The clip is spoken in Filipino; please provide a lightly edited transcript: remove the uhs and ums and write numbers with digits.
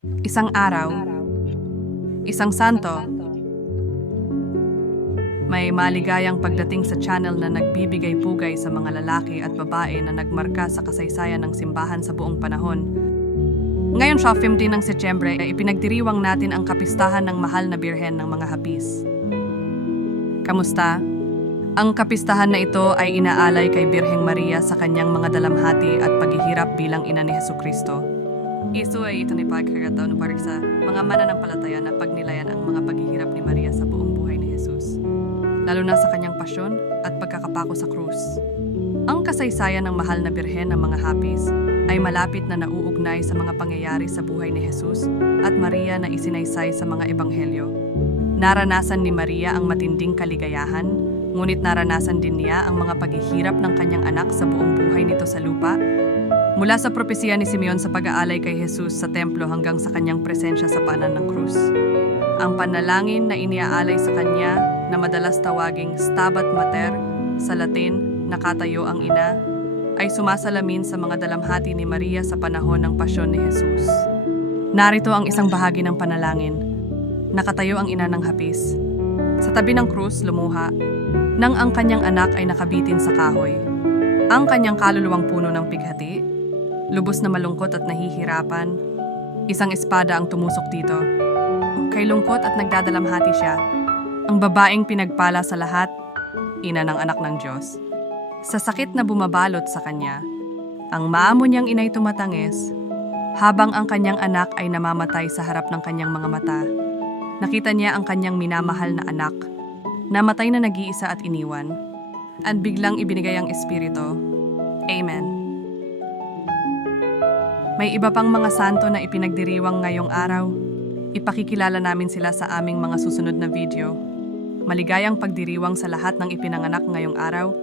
Isang araw, isang santo, may maligayang pagdating sa channel na nagbibigay pugay sa mga lalaki at babae na nagmarka sa kasaysayan ng simbahan sa buong panahon. Ngayon siya, 15 ng Setyembre, ay ipinagdiriwang natin ang kapistahan ng mahal na birhen ng mga hapis. Kamusta? Ang kapistahan na ito ay inaalay kay Birheng Maria sa kanyang mga dalamhati at paghihirap bilang ina ni Hesukristo. Isu ay ito ni pagkakataon para sa mga mananampalataya na pagnilayan ang mga paghihirap ni Maria sa buong buhay ni Jesus, lalo na sa kanyang pasyon at pagkakapako sa krus. Ang kasaysayan ng mahal na birhen ng mga hapis ay malapit na nauugnay sa mga pangyayari sa buhay ni Jesus at Maria na isinaysay sa mga ebanghelyo. Naranasan ni Maria ang matinding kaligayahan, ngunit naranasan din niya ang mga paghihirap ng kanyang anak sa buong buhay nito sa lupa. Mula sa propesiya ni Simeon sa pag-aalay kay Jesus sa templo hanggang sa kanyang presensya sa paanan ng krus. Ang panalangin na iniaalay sa kanya na madalas tawaging Stabat Mater, sa Latin, nakatayo ang ina, ay sumasalamin sa mga dalamhati ni Maria sa panahon ng pasyon ni Jesus. Narito ang isang bahagi ng panalangin. Nakatayo ang ina ng hapis. Sa tabi ng krus, lumuha, nang ang kanyang anak ay nakabitin sa kahoy. Ang kanyang kaluluwang puno ng pighati, lubos na malungkot at nahihirapan. Isang espada ang tumusok dito. Kay lungkot at nagdadalamhati siya. Ang babaeng pinagpala sa lahat, ina ng anak ng Diyos. Sa sakit na bumabalot sa kanya, ang maamo niyang inay tumatangis, habang ang kanyang anak ay namamatay sa harap ng kanyang mga mata. Nakita niya ang kanyang minamahal na anak, namatay na nag-iisa at iniwan, at biglang ibinigay ang Espiritu. Amen. May iba pang mga santo na ipinagdiriwang ngayong araw. Ipakikilala namin sila sa aming mga susunod na video. Maligayang pagdiriwang sa lahat ng ipinanganak ngayong araw